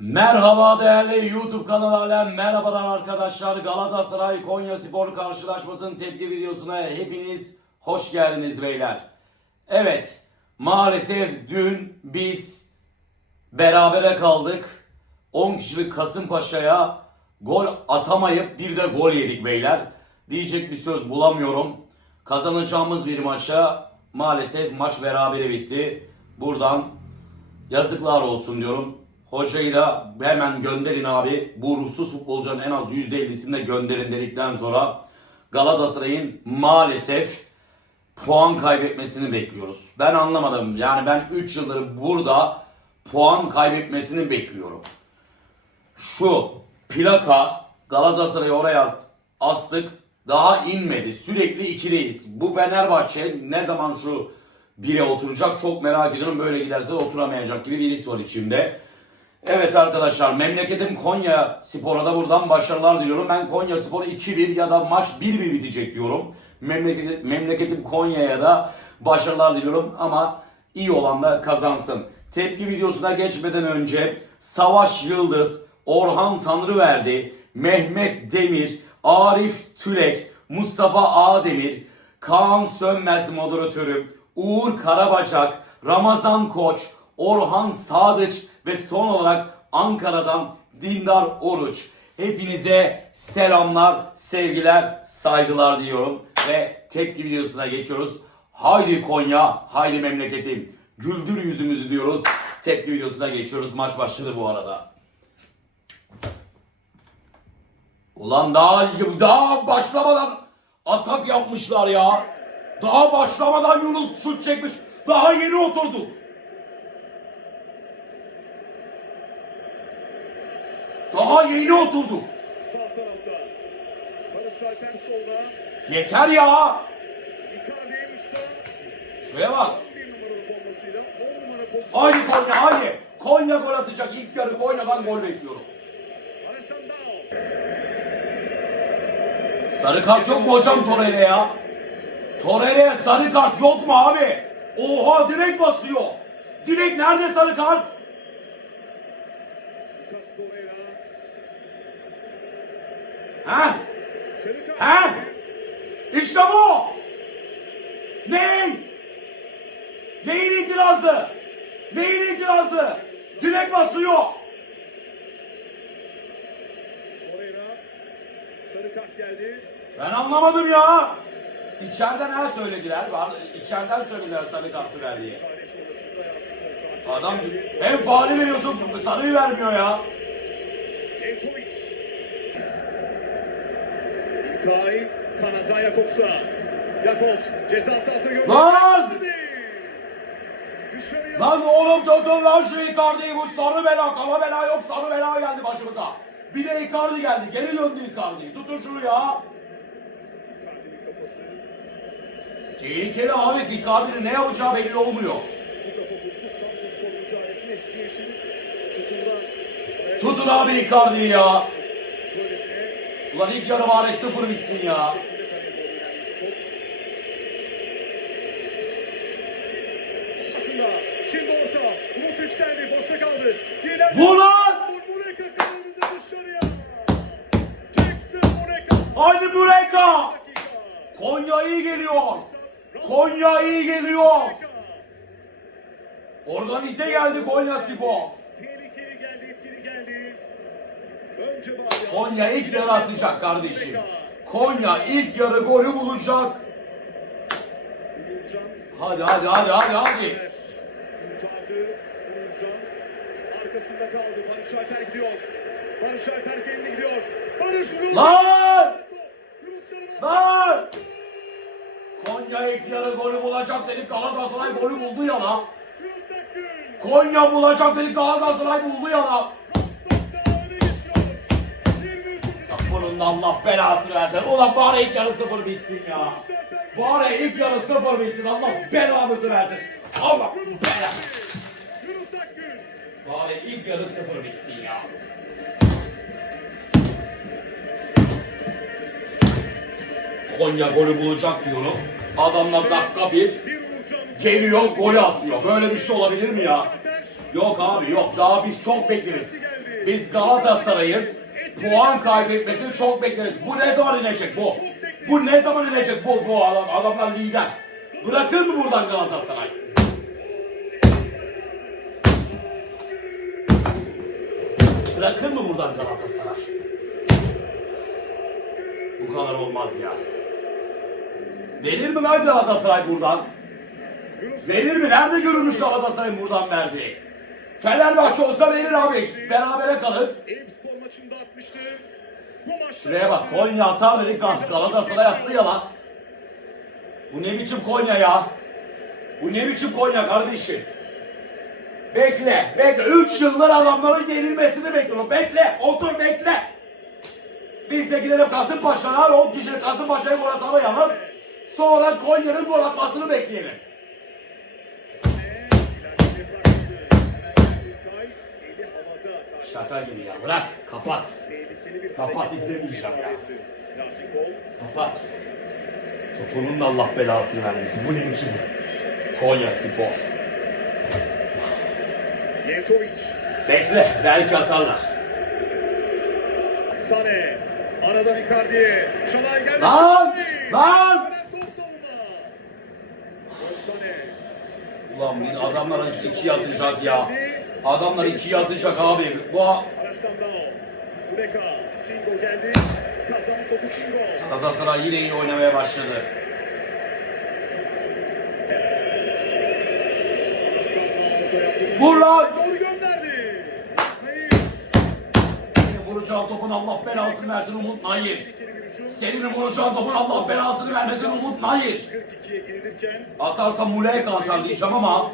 Merhaba değerli YouTube kanalıyla merhabalar arkadaşlar. Galatasaray Konya Spor karşılaşmasının tepki videosuna hepiniz hoş geldiniz beyler. Evet maalesef dün biz berabere kaldık. 10 kişilik Kasımpaşa'ya gol atamayıp bir de gol yedik beyler. Diyecek bir söz bulamıyorum. Kazanacağımız bir maça maalesef maç berabere bitti. Buradan Yazıklar olsun diyorum. Hocayı da hemen gönderin abi. Bu ruhsuz futbolcuların en az %50'sini de gönderin dedikten sonra Galatasaray'ın maalesef puan kaybetmesini bekliyoruz. Ben anlamadım. Yani ben 3 yıldır burada puan kaybetmesini bekliyorum. Şu plaka Galatasaray'ı oraya astık. Daha inmedi. Sürekli ikideyiz. Bu Fenerbahçe ne zaman şu bire oturacak çok merak ediyorum. Böyle giderse oturamayacak gibi bir his var içimde. Evet arkadaşlar memleketim Konya Spor'a da buradan başarılar diliyorum. Ben Konya Spor 2-1 ya da maç 1-1 bitecek diyorum. Memleket, memleketim Konya'ya da başarılar diliyorum ama iyi olan da kazansın. Tepki videosuna geçmeden önce Savaş Yıldız, Orhan Tanrıverdi, Mehmet Demir, Arif Tülek, Mustafa Ademir, Kaan Sönmez moderatörüm, Uğur Karabacak, Ramazan Koç, Orhan Sadıç ve son olarak Ankara'dan Dindar Oruç. Hepinize selamlar, sevgiler, saygılar diyorum ve tepki videosuna geçiyoruz. Haydi Konya, haydi memleketim. Güldür yüzümüzü diyoruz. Tepki videosuna geçiyoruz. Maç başladı bu arada. Ulan daha daha başlamadan atak yapmışlar ya. Daha başlamadan Yunus şut çekmiş. Daha yeni oturduk. Daha yeni oturduk. Sağ tarafta. Barış Alper solda. Yeter ya. Icardi üstte. Şuraya bak. 11 numaralı formasıyla 10 numara pozisyon. Haydi Konya haydi. Konya gol atacak. İlk yarı Konya'dan gol bekliyorum. Alessandro. Sarı kart yok mu hocam Torreira ya? Torreira'ya sarı kart yok mu abi? Oha direkt basıyor. Direkt nerede sarı kart? Kart. He? İşte bu. Neyin? Neyin itirazı? Neyin itirazı? Direkt basıyor. Torreira. Sarı kart geldi. Ben anlamadım ya. İçeriden ha söylediler. İçeriden söylediler sarı kartı ver diye. Adam hem faali veriyorsun sarıyı vermiyor ya. İlkay. Kanata Jakobs'a. Jakobs ceza sahasına gönderdi. Lan! Lan oğlum tutun lan şu Icardi'yi bu sarı bela kara bela yok sarı bela geldi başımıza. Bir de Icardi geldi geri döndü Icardi tutun şunu ya. Icardi'nin kafası. Tehlikeli Ahmet Icardi'nin ne yapacağı belli olmuyor. Tutun abi Icardi'yi ya. Ulan ilk yarı bari sıfır bitsin ya. şimdi orta. Umut yükseldi. Boşta kaldı. Gelen Vur lan! Mureka kanalında dışarıya. Jackson Mureka. Haydi Mureka! Konya iyi geliyor. Konya iyi geliyor. Organize geldi Konya Spor. Tehlikeli geldi, etkili geldi. Önce. Konya ilk yarı atacak kardeşim. Konya ilk yarı golü bulacak. Uğurcan Hadi hadi hadi hadi hadi. Uğurcan arkasında kaldı. Barış Alper gidiyor. Barış Alper kendi gidiyor. Barış vuruyor. Yarı golü bulacak dedik Galatasaray golü buldu ya la. Konya bulacak dedik Galatasaray buldu ya la. Rostok'ta öne geçiyor. 23. Bunun Allah belasını versin. Ulan bari ilk yarı sıfır bitsin ya. Bari ilk yarı sıfır bitsin. Allah belamızı versin. Allah bela. Bari ilk yarı sıfır bitsin ya. Konya golü bulacak diyorum. Adamlar dakika bir geliyor golü atıyor. Böyle bir şey olabilir mi ya? Yok abi yok daha biz çok bekleriz. Biz Galatasaray'ın puan kaybetmesini çok bekleriz. Bu ne zaman inecek bu? Bu ne zaman inecek bu? Bu adam, adamlar lider. Bırakır mı buradan Galatasaray? Bırakır mı buradan Galatasaray? Bu kadar olmaz ya. Verir mi lan Galatasaray buradan? Verir mi? Nerede görülmüş Galatasaray'ın buradan verdiği? Fenerbahçe olsa verir abi. Berabere kalır. Eyüp Spor maçında atmıştı. Bu maçta Şuraya bak. Konya atar dedik Gal- Galatasaray attı ya lan. Bu ne biçim Konya ya? Bu ne biçim Konya kardeşim? Bekle, bekle. 3 yıldır adamların yenilmesini bekliyorum. Bekle, otur bekle. Biz de gidelim Kasımpaşa'ya, 10 kişi Kasımpaşa'ya gol atamayalım. Sonra Konya'nın gol atmasını bekleyelim. Şaka gibi ya, bırak, kapat. Kapat, izlemeyeceğim ya. Kapat. Topunun da Allah belasını vermesin. Bu ne biçim? Konya Spor. Bekle, belki atarlar. Sane. Aradan Icardi'ye. Şalay geldi. Lan! Lan! Dönen top savunma. Gol Sane. Ulan bir adamlar ikiye atacak ya. Adamlar ikiye atacak abi. Bu. Galatasaray yine iyi oynamaya başladı. Vur lan! Vuracağın topun Allah belasını versin Umut Nayir. Senin vuracağın topun Allah belasını vermesin Umut Nayir. 42'ye gerilirken Atarsa Muleka atar diyeceğim ama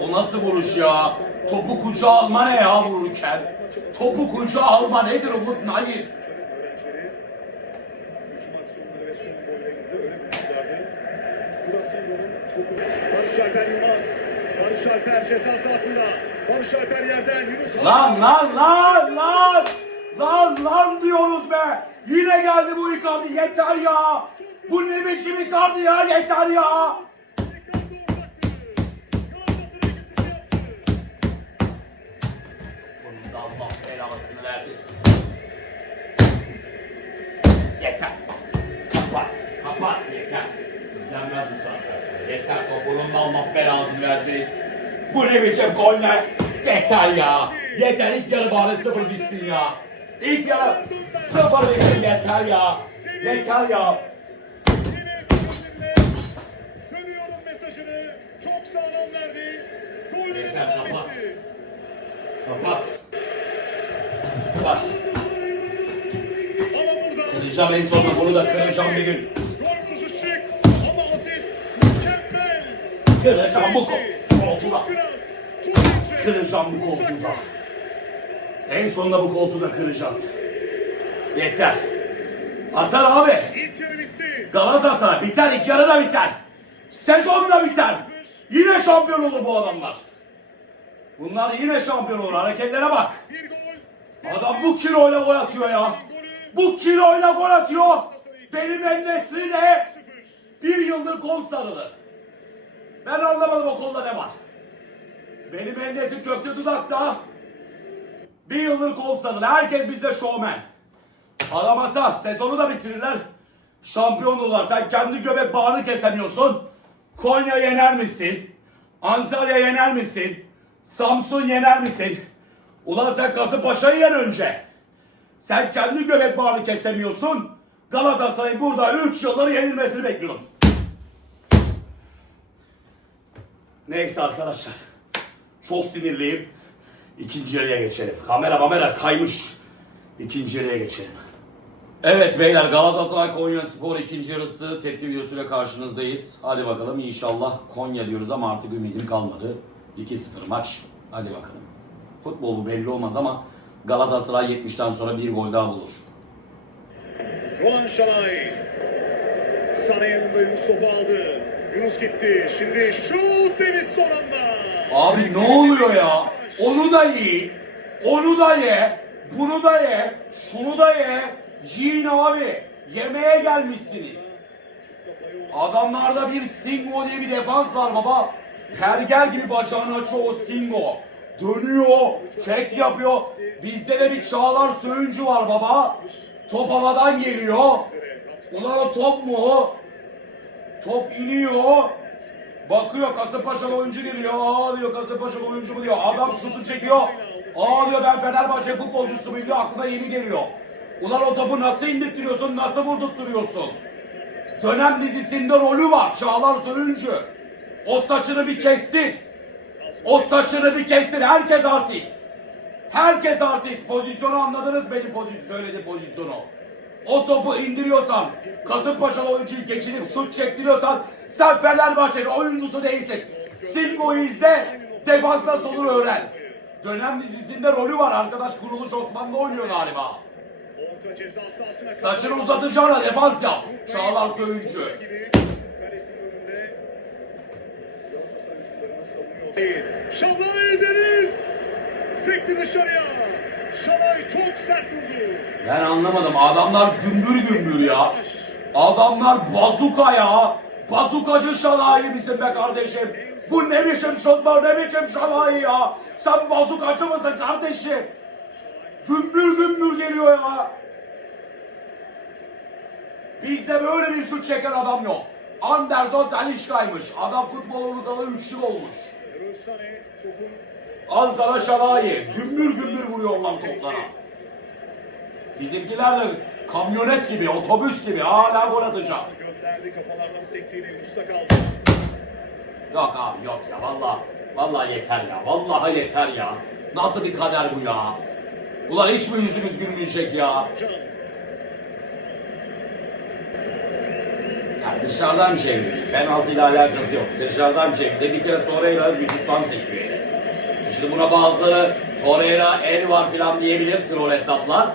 o nasıl vuruş ya? Topu kucağa alma ne ya vururken? Topu kucağa alma nedir Umut Nayir? Şöyle öğrencileri hücum aksiyonları ve son gollerinde öyle bulmuşlardı. Bu da Singo'nun dokunu. Barış Alper Yılmaz. Barış Alper ceza sahasında. Barış Alper yerden Yunus Lan lan lan lan! Lan lan diyoruz be! Yine geldi bu Icardi yeter ya! Bu ne biçim Icardi ya yeter ya! Bunun da Allah belasını versin. Yeter. Kapat. Kapat yeter. İzlenmez bu saatten sonra. Yeter topunun da Allah belasını versin. Bu ne biçim Konya? Yeter ya. Yeter ilk yarı bari sıfır bitsin ya. İlk yarı sıfır bitsin yeter ya. Yeter ya. Çok sağlam verdi. Golleri devam kapat. etti. Kapat. Burada Kıracağım en sonunda bunu da kıracağım bir gün. Gol vuruşu şık ama asist mükemmel. Kıracağım bu Çok koltuğu da. kras, çok ince. Kıracağım bu koltuğu da. En sonunda bu koltuğu da kıracağız. Yeter. Atar abi. Galatasaray biter, ilk yarı da biter. Sezon da biter. Yine şampiyon olur bu adamlar. Bunlar yine şampiyon olur. Hareketlere bak. Adam bu kiloyla gol atıyor ya. Bu kiloyla gol atıyor. Benim en nesli de bir yıldır kol sarılı. Ben anlamadım o kolda ne var. Benim en nesli kökte dudakta. Bir yıldır kol sarılı. Herkes bizde şovmen. Adam atar. Sezonu da bitirirler. Şampiyon olurlar. Sen kendi göbek bağını kesemiyorsun. Konya yener misin? Antalya yener misin? Samsun yener misin? Ulan sen Kasımpaşa'yı yen önce. Sen kendi göbek bağını kesemiyorsun. Galatasaray burada 3 yıldır yenilmesini bekliyorum. Neyse arkadaşlar. Çok sinirliyim. İkinci yarıya geçelim. Kamera kamera kaymış. İkinci yarıya geçelim. Evet beyler Galatasaray Konya Spor ikinci yarısı tepki videosuyla karşınızdayız. Hadi bakalım inşallah Konya diyoruz ama artık ümidim kalmadı. 2-0 maç. Hadi bakalım. Futbol bu belli olmaz ama Galatasaray 70'ten sonra bir gol daha bulur. Roland Şalay. Sana yanında Yunus topu aldı. Yunus gitti. Şimdi şut Deniz son anda. Abi ne oluyor ya? Onu da yiyin. Onu da ye. Bunu da ye. Şunu da ye. Yiyin abi. Yemeğe gelmişsiniz. Adamlarda bir Singo diye bir defans var baba. Perger gibi bacağını açıyor o Singo. Dönüyor, çek yapıyor. Bizde de bir Çağlar Söyüncü var baba. Top havadan geliyor. Ulan o top mu? Top iniyor. Bakıyor Kasımpaşalı oyuncu geliyor. Aa diyor Kasımpaşalı oyuncu mu diyor. Adam şutu çekiyor. Aa diyor ben Fenerbahçe futbolcusu muyum diyor. Aklına yeni geliyor. Ulan o topu nasıl indirtiyorsun, nasıl vurdurtturuyorsun? Dönem dizisinde rolü var Çağlar Söyüncü. O saçını bir kestir. O saçını bir kestir. Herkes artist. Herkes artist. Pozisyonu anladınız benim pozisyon söyledi pozisyonu. O topu indiriyorsan, Kasımpaşalı oyuncuyu geçirip şut çektiriyorsan sen Fenerbahçe'nin oyuncusu değilsin. Singo'yu izle, defans nasıl olur öğren. Dönem dizisinde rolü var. Arkadaş Kuruluş Osman'da oynuyor galiba. Saçını uzatacağına defans yap. Çağlar savunuyor. Şalay Deniz sekti dışarıya. Şalay çok sert vurdu. Ben anlamadım. Adamlar gümbür gümbür ya. Adamlar bazuka ya. Bazukacı şalayi misin be kardeşim? Bu ne biçim şutlar, ne biçim şalayi ya? Sen bazukacı mısın kardeşim? Gümbür gümbür geliyor ya. Bizde böyle bir şut çeken adam yok. Anderson Talişka'ymış. Adam futbol unutalı 3 yıl olmuş. Erol Sane topun Al sana şalayi. Gümbür gümbür vuruyor lan toplara. Bizimkiler de kamyonet gibi, otobüs gibi hala gol atacağız. gönderdi kafalardan sektiğini Yunus'ta kaldı. Yok abi yok ya valla. Valla yeter ya. Vallahi yeter ya. Nasıl bir kader bu ya? Ulan hiç mi yüzümüz gülmeyecek ya? Ya dışarıdan çevirdi. Penaltı ile alakası yok. Dışarıdan çevirdi. Bir kere Torreira vücuttan sekiyor Şimdi buna bazıları Torreira el var filan diyebilir troll hesaplar.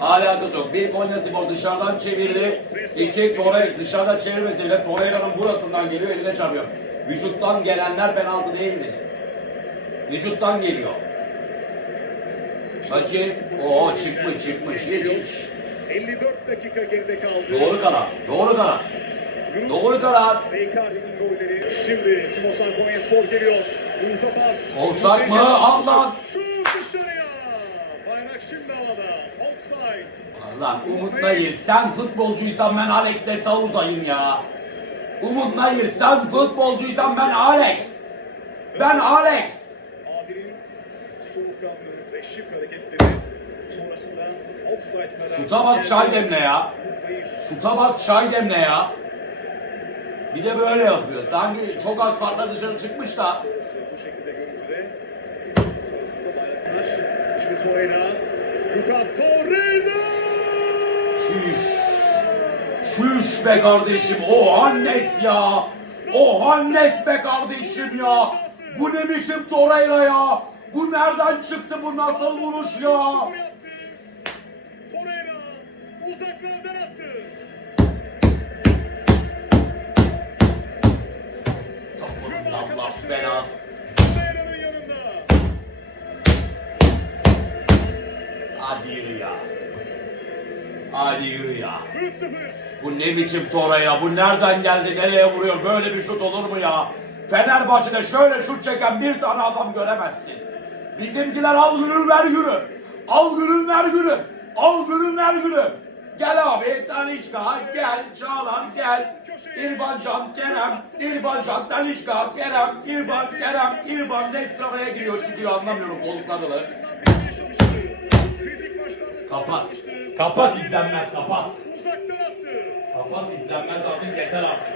Alakası yok. Bir Konya Spor dışarıdan çevirdi. İki Torreira dışarıdan çevirmesi bile Torreira'nın burasından geliyor eline çarpıyor. Vücuttan gelenler penaltı değildir. Vücuttan geliyor. Hakim o çıkmış çıkmış geçmiş. 54 dakika geride kaldı. Doğru karar. Doğru karar. Yunus Doğru karar. ve Icardi'nin golleri. Şimdi Timosan Konyaspor geliyor. Umut'a pas. Offside Umut mı? Al lan. Şut dışarıya. Bayrak şimdi havada. Offside. Lan Umut Nayır sen futbolcuysan ben Alex de Souza'yım ya. Umut Nayır sen futbolcuysan ben Alex. Ben Alex. Adil'in soğukkanlı ve şık hareketleri sonrasında offside kararı. Şuta bak çay demle ya. Şuta bak çay demle ya. Bir de böyle yapıyor. Sanki çok az farkla dışarı çıkmış da. Bu şekilde görüntüde. Sonrasında bayraklar. Şimdi Torreira. Lucas Torreira. Şüş. Şüş be kardeşim. O Hannes ya. O Hannes be kardeşim ya. Bu ne biçim Torreira ya. Bu nereden çıktı bu nasıl vuruş ya. Torreira uzaklardan attı. Allah belası. Hadi yürü ya. Hadi yürü ya. 3-0. Bu ne biçim Torreira? Bu nereden geldi? Nereye vuruyor? Böyle bir şut olur mu ya? Fenerbahçe'de şöyle şut çeken bir tane adam göremezsin. Bizimkiler al gülüm ver gülüm. Al gülüm ver gülüm. Al gülüm ver gülüm. Gel abi Talişka gel Çağlar gel. İrfan Can Kerem, İrfan Can Talişka Kerem, İrfan Kerem, İrfan Nestrava'ya giriyor çıkıyor anlamıyorum kol sarılı. Kapat. Kapat izlenmez kapat. Kapat izlenmez artık yeter artık.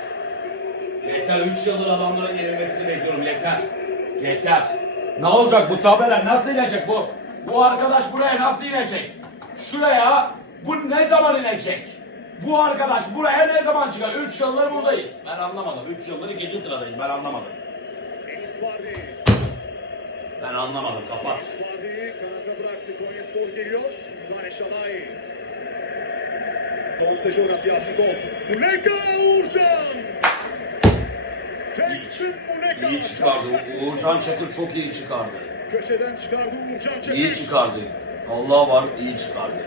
Yeter 3 yıldır adamların yenilmesini bekliyorum yeter. Yeter. Ne olacak bu tabela nasıl inecek bu? Bu arkadaş buraya nasıl inecek? Şuraya bu ne zaman inecek? Bu arkadaş buraya ne zaman çıkar? 3 yıldır buradayız. Ben anlamadım. 3 yıldır ikinci sıradayız. Ben anlamadım. Ben anlamadım. Kapat. Kanata bıraktı. Konyaspor geliyor. Müdahale Şalay. Avantajı oynattı Yasin Kol. Muleka Uğurcan. Jackson Muleka. İyi çıkardı. Uğurcan Çakır çok iyi çıkardı. Köşeden çıkardı Uğurcan Çakır. İyi çıkardı. Allah var iyi çıkardı.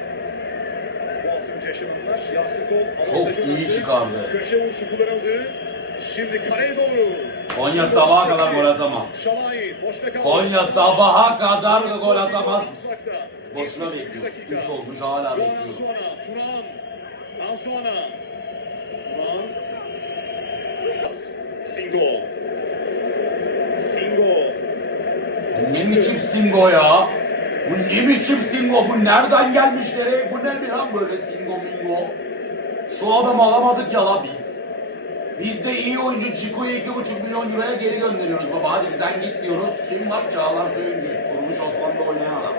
Bu az önce yaşananlar. Yasin Kol Çok iyi çıkardı. Köşe vuruşu kullanıldı. Şimdi kaleye doğru. Konya sabaha kadar gol atamaz. Boşta kaldı. Konya sabaha kadar gol atamaz. Boşuna bekliyoruz. 3 olmuş hala. Anzuana, Turan, Anzuana, Turan, Singo, Singo, Ne biçim Singo ya? Bu ne biçim Singo? Bu nereden gelmiş nereye? Bu ne mi lan böyle Singo Mingo? Şu adamı alamadık ya la biz. Biz de iyi oyuncu Chico'yu 2,5 milyon euroya geri gönderiyoruz baba. Hadi sen git diyoruz. Kim var? Çağlar Söyüncü. Kurumuş Osmanlı'da oynayan adam.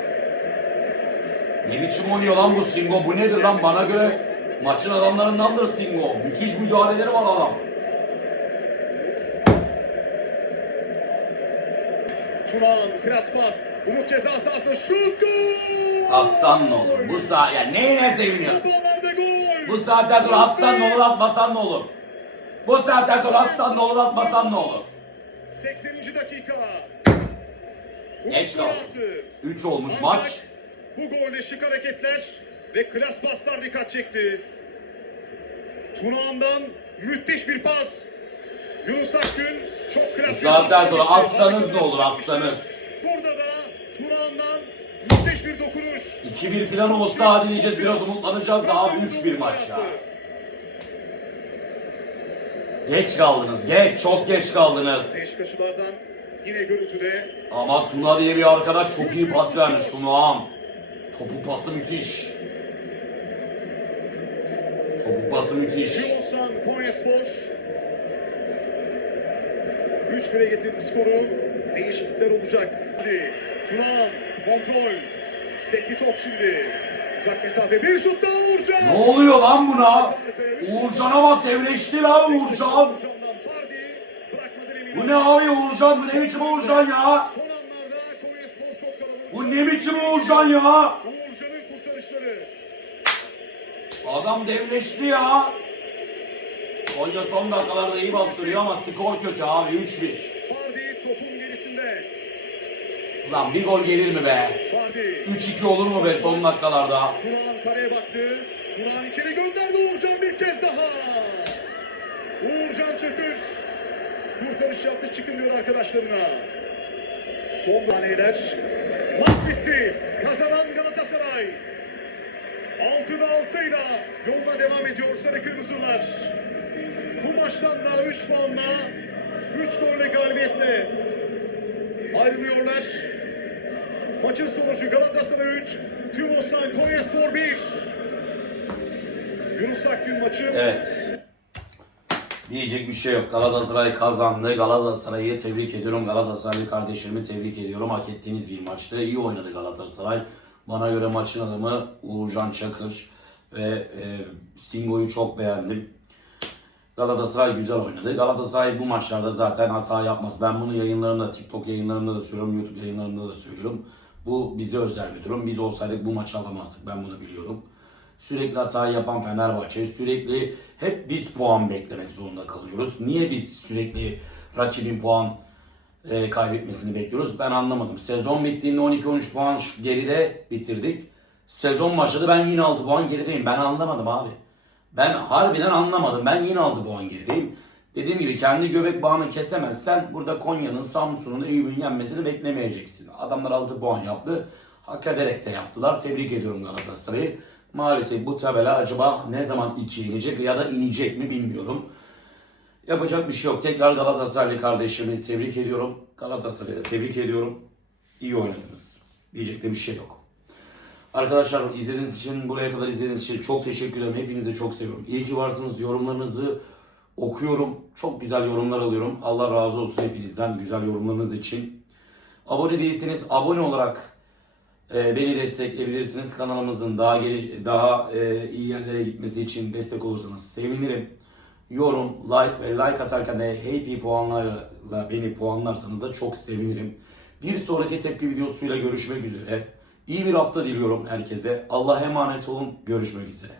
Ne biçim oynuyor lan bu Singo? Bu nedir lan? Bana göre maçın adamlarındandır Singo. Müthiş müdahaleleri var adam. Turan, pas, Umut ceza sahasında şut gol! Atsan ne olur? Bu saat ya neyine seviniyorsun? Bu saatten sonra atsan ne olur atmasan ne olur? Bu saatten sonra atsan ne olur atmasan ne olur? 80. dakika. Geç kaldı. attı. 3 olmuş Ancak maç. Bu golde şık hareketler ve klas paslar dikkat çekti. Tunağan'dan müthiş bir pas. Yunus Akgün çok klas Bu saatten sonra pas atsanız ne olur, atsanız. Burada da Tunağan'dan müthiş bir dokunuş. 2-1 falan olsa hadi diyeceğiz biraz umutlanacağız da abi 3-1 maç ya. Geç kaldınız geç çok geç kaldınız. Beşiktaşlılardan yine görüntüde Ama Tuna diye bir arkadaş çok iyi pas vermiş Tuna'm. Topu pası müthiş. Topu pası müthiş. Yunus'tan Konyaspor 3-1'e getirdi skoru. Değişiklikler olacak. Hadi. Tunağan kontrol. Sekli top şimdi. Uzak mesafe bir şut daha Uğurcan. Ne oluyor lan buna? Uğurcan'a bak devleşti lan Uğurcan. Bu ne abi Uğurcan? Bu ne biçim Uğurcan ya? Bu ne biçim Uğurcan ya? Uğurcan'ın kurtarışları. Adam devleşti ya. Konya son dakikalarda iyi bastırıyor ama skor kötü abi 3-1. Bardi topun gerisinde. Lan bir gol gelir mi be? Bardi. 3-2 olur mu be son dakikalarda? Tunağan kaleye baktı. Tunağan içeri gönderdi Uğurcan bir kez daha. Uğurcan Çakır. Kurtarış yaptı çıkın diyor arkadaşlarına. Son saniyeler. Maç bitti. Kazanan Galatasaray. 6'da 6'yla yoluna devam ediyor Sarı Kırmızılar. Bu maçtan da 3 puanla 3 golle galibiyetle ayrılıyorlar. Maçın sonucu Galatasaray 3, Tümosan Konyaspor 1. Yunus Akgün maçı Evet. Diyecek bir şey yok. Galatasaray kazandı. Galatasaray'ı tebrik ediyorum. Galatasaraylı kardeşlerimi tebrik ediyorum. Hak ettiğiniz bir maçtı. İyi oynadı Galatasaray. Bana göre maçın adamı Uğurcan Çakır ve e, Singo'yu çok beğendim. Galatasaray güzel oynadı. Galatasaray bu maçlarda zaten hata yapmaz. Ben bunu yayınlarımda, TikTok yayınlarımda da söylüyorum, YouTube yayınlarımda da söylüyorum. Bu bize özel bir durum. Biz olsaydık bu maçı alamazdık. Ben bunu biliyorum. Sürekli hata yapan Fenerbahçe, sürekli hep biz puan beklemek zorunda kalıyoruz. Niye biz sürekli rakibin puan e, kaybetmesini bekliyoruz? Ben anlamadım. Sezon bittiğinde 12-13 puan geride bitirdik. Sezon başladı ben yine 6 puan gerideyim. Ben anlamadım abi. Ben harbiden anlamadım. Ben yine 6 puan gerideyim. Dediğim gibi kendi göbek bağını kesemezsen burada Konya'nın, Samsun'un, Eyüp'ün yenmesini beklemeyeceksin. Adamlar 6 puan yaptı. Hak ederek de yaptılar. Tebrik ediyorum Galatasaray'ı. Maalesef bu tabela acaba ne zaman 2 inecek ya da inecek mi bilmiyorum. Yapacak bir şey yok. Tekrar Galatasaraylı kardeşimi tebrik ediyorum. Galatasaray'ı tebrik ediyorum. İyi oynadınız. Diyecek de bir şey yok. Arkadaşlar izlediğiniz için, buraya kadar izlediğiniz için çok teşekkür ederim. Hepinizi çok seviyorum. İyi ki varsınız. Yorumlarınızı okuyorum. Çok güzel yorumlar alıyorum. Allah razı olsun hepinizden güzel yorumlarınız için. Abone değilseniz abone olarak e, beni destekleyebilirsiniz. Kanalımızın daha geri, daha e, iyi yerlere gitmesi için destek olursanız sevinirim. Yorum, like ve like atarken de happy puanlarla beni puanlarsanız da çok sevinirim. Bir sonraki tepki videosuyla görüşmek üzere. İyi bir hafta diliyorum herkese. Allah'a emanet olun. Görüşmek üzere.